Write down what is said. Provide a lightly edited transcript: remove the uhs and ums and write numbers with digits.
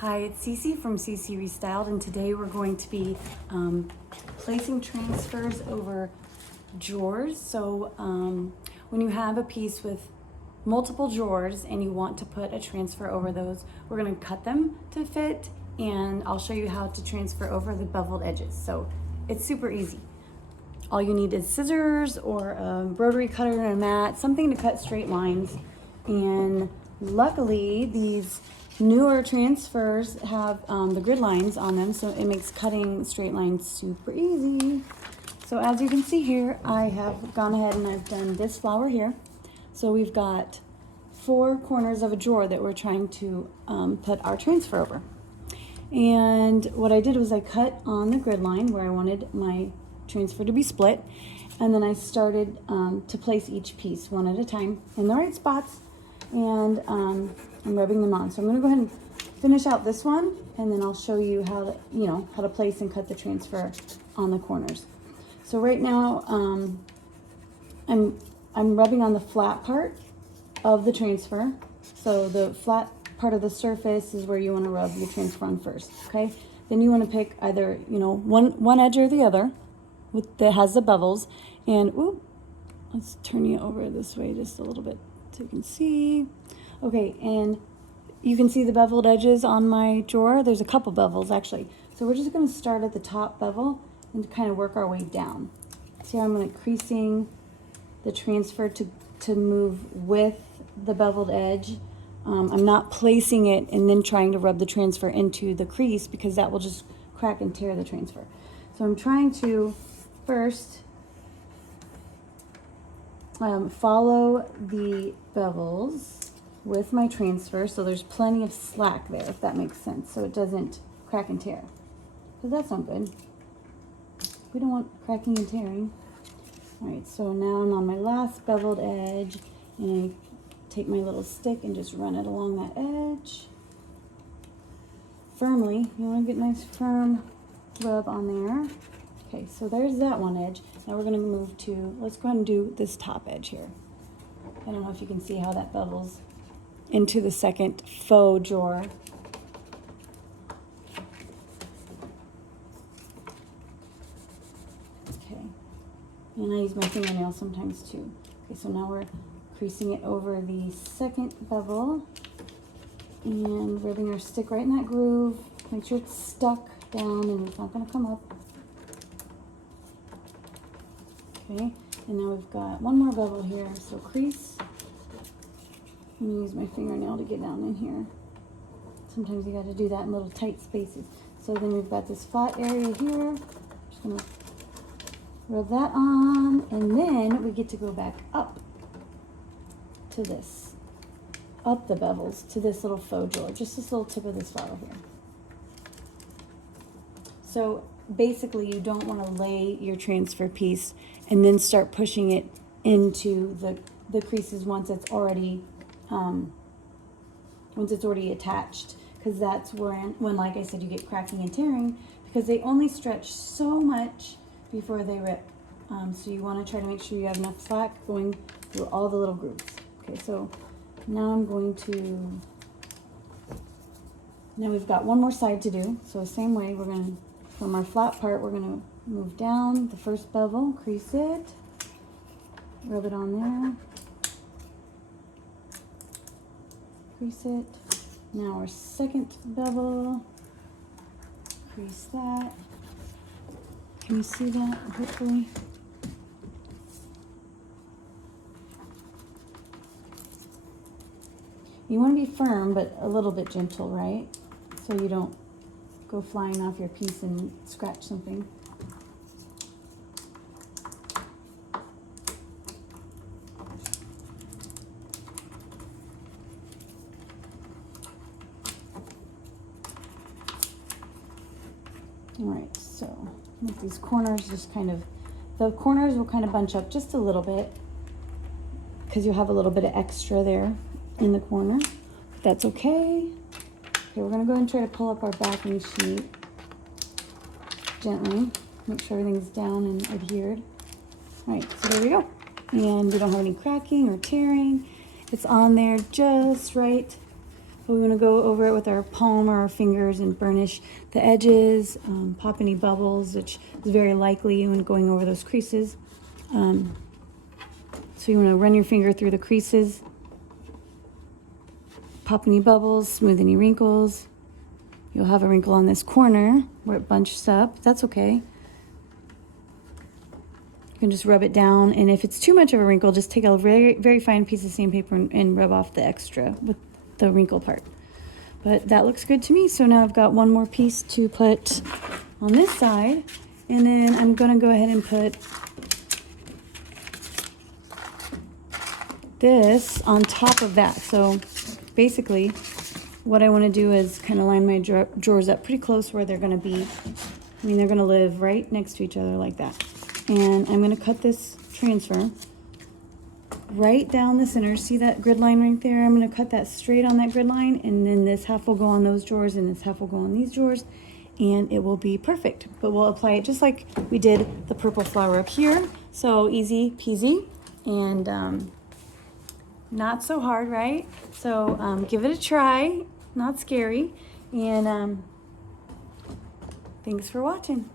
Hi, it's Cece from CC Restyled, and today we're going to be placing transfers over drawers. So when you have a piece with multiple drawers and you want to put a transfer over those, we're going to cut them to fit, and I'll show you how to transfer over the beveled edges. So it's super easy. All you need is scissors or a rotary cutter and a mat, something to cut straight lines. And luckily, these newer transfers have the grid lines on them, so it makes cutting straight lines super easy. So as you can see here, I have gone ahead and I've done this flower here. So we've got 4 corners of a drawer that we're trying to put our transfer over. And what I did was I cut on the grid line where I wanted my transfer to be split, and then I started to place each piece one at a time in the right spots, and I'm rubbing them on. So I'm going to go ahead and finish out this one, and then I'll show you how to, how to place and cut the transfer on the corners. So right now, I'm rubbing on the flat part of the transfer. So the flat part of the surface is where you want to rub your transfer on first. Okay. Then you want to pick either one edge or the other that has the bevels, and let's turn you over this way just a little bit so you can see. Okay, and you can see the beveled edges on my drawer. There's a couple bevels actually. So we're just going to start at the top bevel and kind of work our way down. See how I'm like creasing the transfer to move with the beveled edge. I'm not placing it and then trying to rub the transfer into the crease, because that will just crack and tear the transfer. So I'm trying to first follow the bevels with my transfer, so there's plenty of slack there, if that makes sense, so it doesn't crack and tear, because that's not good. We don't want cracking and tearing. All right, so now I'm on my last beveled edge, and I take my little stick and just run it along that edge firmly. You want to get a nice firm rub on there. Okay, so there's that one edge. Now we're going to move to, let's go ahead and do this top edge here. I don't know if you can see how that bevels into the second faux drawer. Okay, and I use my fingernails sometimes too. Okay, so now we're creasing it over the second bevel and rubbing our stick right in that groove. Make sure it's stuck down and it's not going to come up. Okay, and now we've got one more bevel here, so crease. I'm going to use my fingernail to get down in here. Sometimes you got to do that in little tight spaces. So then we've got this flat area here. Just going to rub that on, and then we get to go back up to this, up the bevels to this little faux drawer, just this little tip of this flower here. So basically you don't want to lay your transfer piece and then start pushing it into the creases once it's already attached, because that's when, like I said, you get cracking and tearing, because they only stretch so much before they rip. So you want to try to make sure you have enough slack going through all the little grooves. Okay, so now we've got one more side to do. So same way, we're going to, from our flat part, we're going to move down the first bevel, crease it, rub it on there, crease it. Now our second bevel, crease that. Can you see that, hopefully? You want to be firm, but a little bit gentle, right? So you don't go flying off your piece and scratch something. All right, so make these corners just the corners will kind of bunch up just a little bit, because you'll have a little bit of extra there in the corner. That's okay. Okay, we're gonna go ahead and try to pull up our backing sheet gently. Make sure everything's down and adhered. All right, so there we go. And we don't have any cracking or tearing. It's on there just right So we want to go over it with our palm or our fingers and burnish the edges, pop any bubbles, which is very likely when going over those creases. So you want to run your finger through the creases, pop any bubbles, smooth any wrinkles. You'll have a wrinkle on this corner where it bunches up. That's okay. You can just rub it down, and if it's too much of a wrinkle, just take a very, very fine piece of sandpaper and rub off the extra with the wrinkle part. But that looks good to me. So now I've got one more piece to put on this side, and then I'm gonna go ahead and put this on top of that. So basically what I want to do is kind of line my drawers up pretty close where they're going to be. I mean, they're going to live right next to each other like that. And I'm going to cut this transfer right down the center. See that grid line right there? I'm going to cut that straight on that grid line, and then this half will go on those drawers and this half will go on these drawers, and it will be perfect. But we'll apply it just like we did the purple flower up here. So easy peasy, and not so hard, right? So give it a try, not scary, and thanks for watching.